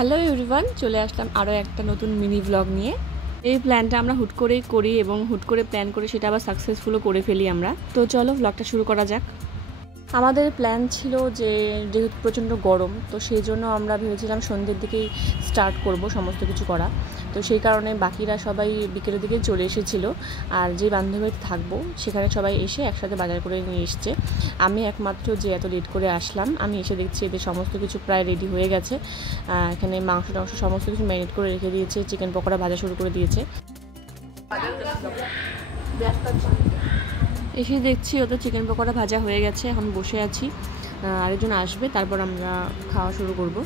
Hello everyone, চলে আসলাম আরও একটা নতুন মিনি ব্লগ নিয়ে। এই প্ল্যানটা আমরা হুট করেই করি এবং হুট করে প্ল্যান করে সেটা আবার সাকসেসফুলও করে ফেলি আমরা। তো চলো ব্লগটা শুরু করা যাক। আমাদের প্ল্যান ছিল যে যেহেতু প্রচণ্ড গরম, তো সেই জন্য আমরা ভেবেছিলাম সন্ধ্যের দিকেই স্টার্ট করব সমস্ত কিছু করা। তো সেই কারণে বাকিরা সবাই বিকেলের দিকে চলে এসেছিল, আর যে বান্ধবীতে থাকবো সেখানে সবাই এসে একসাথে বাজার করে নিয়ে এসছে। আমি একমাত্র যে এত লেট করে আসলাম, আমি এসে দেখছি এদের সমস্ত কিছু প্রায় রেডি হয়ে গেছে। এখানে মাংস টাংস সমস্ত কিছু ম্যারিনেট করে রেখে দিয়েছে, চিকেন পকোড়া ভাজা শুরু করে দিয়েছে। এসে দেখছি ওদের চিকেন পকোড়া ভাজা হয়ে গেছে, এখন বসে আছি, আরেকজন আসবে তারপর আমরা খাওয়া শুরু করব।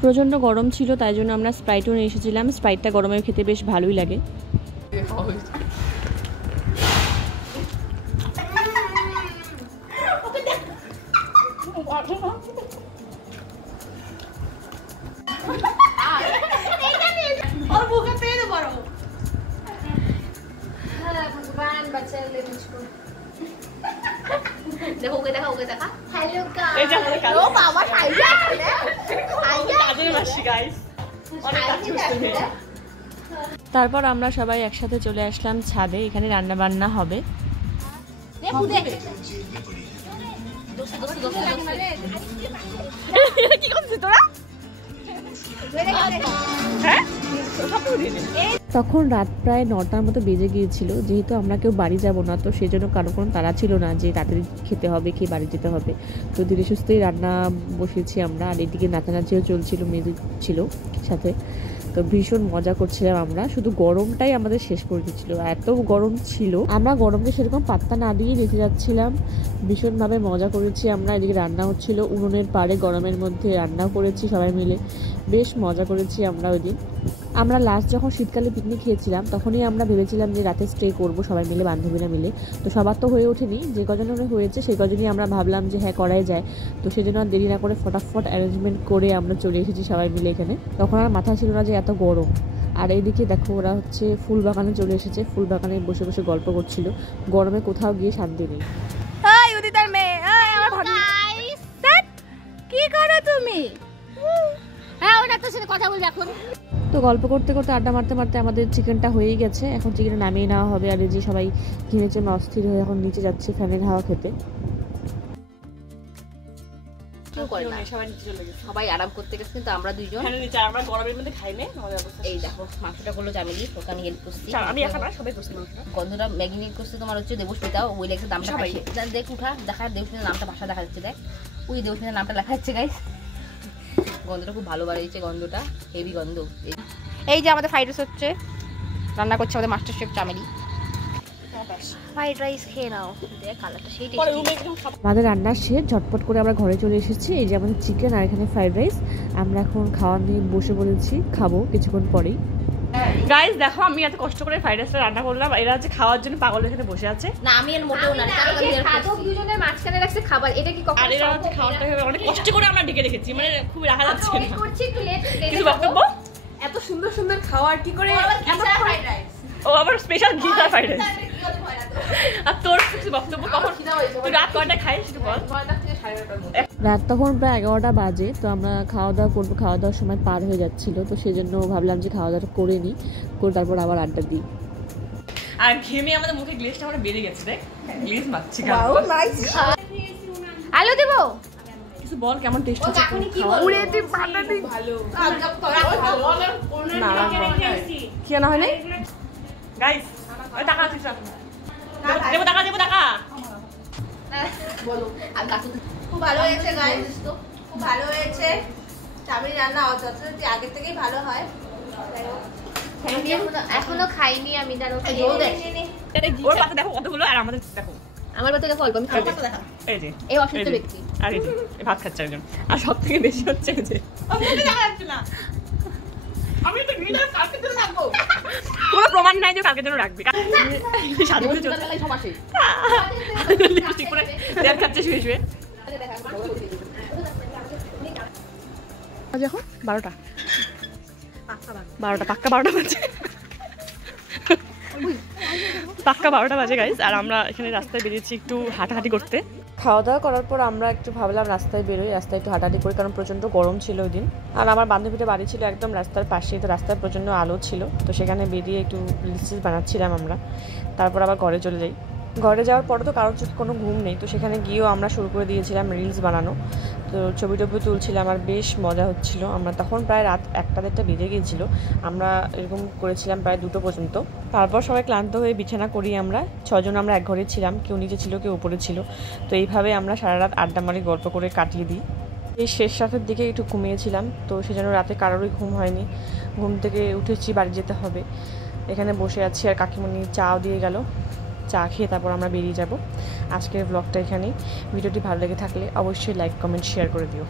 প্রচণ্ড গরম ছিল, তাই জন্য আমরা স্প্রাইটও নিয়ে এসেছিলাম। স্প্রাইটটা গরমে খেতে বেশ ভালোই লাগে। তারপর আমরা সবাই একসাথে চলে আসলাম ছাদে, এখানে রান্না বান্না হবে। কি করছিস তোরা? তখন রাত প্রায় 9টার মতো বেজে গিয়েছিল। যেহেতু আমরা কেউ বাড়ি যাব না, তো সেই জন্য কারো কোনো তাড়া ছিল না যে তাড়াতাড়ি খেতে হবে, খেয়ে বাড়ি যেতে হবে। তো ধীরে সুস্থেই রান্না বসিয়েছি আমরা, আর এদিকে নাচানাচিও চলছিল, মিউজিক ছিল সাথে। তো ভীষণ মজা করছিলাম আমরা, শুধু গরমটাই আমাদের শেষ করে দিচ্ছিল, এত গরম ছিল। আমরা গরমকে সেরকম পাত্তা না দিয়ে রেখে যাচ্ছিলাম, ভীষণভাবে মজা করেছি আমরা। এদিকে রান্না হচ্ছিল উনুনের পাড়ে, গরমের মধ্যে রান্নাও করেছি সবাই মিলে, বেশ মজা করেছি আমরা ওই দিন। আমরা লাস্ট যখন শীতকালে পিকনিক খেয়েছিলাম, তখনই আমরা ভেবেছিলাম যে রাতে স্টে করব সবাই মিলে, বান্ধবীরা মিলে। তো সবার তো হয়ে ওঠেনি, যে কজনের হয়েছে সেই কজনই আমরা ভাবলাম যে হ্যাঁ করাই যায়। তো সেই জন্য আর দেরি না করে ফটাফট অ্যারেঞ্জমেন্ট করে আমরা চলে এসেছি সবাই মিলে এখানে। তখন আর মাথা ছিল না যে এত গরম। আর এইদিকে দেখো ওরা হচ্ছে ফুল বাগানে চলে এসেছে, ফুল বাগানে বসে বসে গল্প করছিল, গরমে কোথাও গিয়ে শান্তি নেই। কি করো তুমি? হ্যাঁ, ওটা তোর সাথে কথা বলবি এখন। তো গল্প করতে করতে আড্ডা মারতে মারতে আমাদের চিকেনটা হয়েই গেছে, এখন চিকেনটা নামিয়ে নেওয়া হবে। আর এই যে সবাই ঘিমের জন্য অস্থির হয়ে এখন নিচে যাচ্ছে ফ্যানের হাওয়া খেতে। সবাই আরাম করতে গেছে, কিন্তু আমরা দুইজন আমরা গরমের মধ্যে খাই না। এই দেখো মাংসটা করলো জামিলি, ওকে আমি হেল্প করছি। আমি এখন সবাই করছি গন্ধটা ম্যাগনেট করছে তোমার হচ্ছে দেবস্মিতা, ওই লেখা দামটা পাইছে। দেখ উঠা দেখা দেবস্মিতার নামটা ভাষা দেখা যাচ্ছে, দেখ ওই দেবস্মিতার নামটা লেখা যাচ্ছে গাইস। গন্ধটা খুব ভালো বাড়িয়েছে, গন্ধটা হেভি গন্ধ। এই যে আমাদের ফ্রাইড রাইস হচ্ছে, রান্না করছে আমাদের মাস্টার শেফ চামেলি। ফ্রাইড রাইস খেয়ে নাও, দেখ কালারটা সেই টেস্টি। আমাদের রান্না শেষ, ঝটপট করে আমরা ঘরে চলে এসেছি। এই যে আমাদের চিকেন আর এখানে ফ্রাইড রাইস, আমরা এখন খাওয়া নিয়ে বসে পড়েছি, খাবো কিছুক্ষণ পরেই। গাইস দেখো, আমি এত কষ্ট করে ফ্রাইড রাইসটা রান্না করলাম, এরা হচ্ছে খাওয়ার জন্য পাগল এখানে বসে আছে। না আমি এর মোটেও না, খাদক দুজনের মাঝখানে রাখছে খাবার, এটা কি কখনো? আর এরা হচ্ছে খাওয়াটা অনেক কষ্ট করে আমরা ঢেকে রেখেছি, মানে খুব রাখা যাচ্ছে না। করছি একটু লেট কিছু বক্তব্য? এত সুন্দর সুন্দর খাবার কি করে? এত ফ্রাইড রাইস, ও আবার স্পেশাল ঘিটা ফ্রাইড রাইস। আর তোর কিছু বক্তব্য? কখন তুই রাত কয়টা খাইস একটু বল। রাত তখন প্রায় 11টা বাজে। তো আমরা খাওয়া দাওয়া করবো, খাওয়া দাওয়ার সময় পার হয়ে যাচ্ছিল, তো সেই জন্য ভাবলাম যে খাওয়া দাওয়াটা করে নিই, করে তারপর আবার আড্ডা দিই। আর ঘেমে আমাদের মুখে গ্লেজটা আমার বেড়ে গেছে, দেখ গ্লেজ মারছি। আলু দেবো কিছু বল, কেমন টেস্ট হচ্ছে? ভালো কি আনা হয় না গাইস? টাকা আছে, দেবো টাকা, দেবো টাকা। বলো। খুব ভালো হয়েছে গাইস, খুব ভালো হয়েছে। চামেলি রান্না যথারীতি আগের থেকেই ভালো হয়। এখনো খাইনি আমি, জানো ওর পাতে দেখো কতগুলো, আর আমাদের দেখো আমার বাতে দেখো অল্প, আমি খাবো। এই যে এই অসুস্থ ব্যক্তি, আর এই যে ভাত খাচ্ছে একজন, আর সব থেকে বেশি হচ্ছে যে আমি তো ভিডিও কালকে জন্য রাখবো, কোনো প্রমাণ নাই যে কালকে জন্য রাখবি। সাথে করে চলে গেল সমাসে লিপস্টিক পরে দেখ খাচ্ছে শুয়ে শুয়ে। আজ এখন 12টা পাক্কা 12টা বাজে, পাক্কা 12টা বাজে গাইস। আর আমরা এখানে রাস্তায় বেরিয়েছি একটু হাঁটাহাঁটি করতে। খাওয়া দাওয়া করার পর আমরা একটু ভাবলাম রাস্তায় বেরোই, রাস্তায় একটু হাঁটাহাঁটি করি, কারণ প্রচণ্ড গরম ছিল ওই দিন। আর আমার বান্ধবীটা বাড়ি ছিল একদম রাস্তার পাশেই, তো রাস্তায় প্রচণ্ড আলো ছিল, তো সেখানে বেরিয়ে একটু রিলস বানাচ্ছিলাম আমরা। তারপর আবার ঘরে চলে যাই। ঘরে যাওয়ার পরে তো কারোর চোখে কোনো ঘুম নেই, তো সেখানে গিয়েও আমরা শুরু করে দিয়েছিলাম রিলস বানানো। তো ছবি টবি তুলছিলাম আর বেশ মজা হচ্ছিলো। আমরা তখন প্রায় রাত 1টা-1:30 বেজে গিয়েছিলো। আমরা এরকম করেছিলাম প্রায় 2টো পর্যন্ত। তারপর সবাই ক্লান্ত হয়ে বিছানা করি আমরা 6 জন, আমরা এক ঘরে ছিলাম, কেউ নিচে ছিল কেউ উপরে ছিল। তো এইভাবে আমরা সারা রাত আড্ডা মারি, গল্প করে কাটিয়ে দিই। এই শেষ রাতের দিকে একটু ঘুমিয়েছিলাম, তো সেজন্য রাতে কারোরই ঘুম হয়নি। ঘুম থেকে উঠেছি, বাড়ি যেতে হবে। এখানে বসে আছি আর কাকিমণি চাও দিয়ে গেল, চা খেয়ে তারপর আমরা বেরিয়ে যাব। আজকের ব্লগটা এখানেই। ভিডিওটি ভালো লেগে থাকলে অবশ্যই লাইক, কমেন্ট, শেয়ার করে দিও।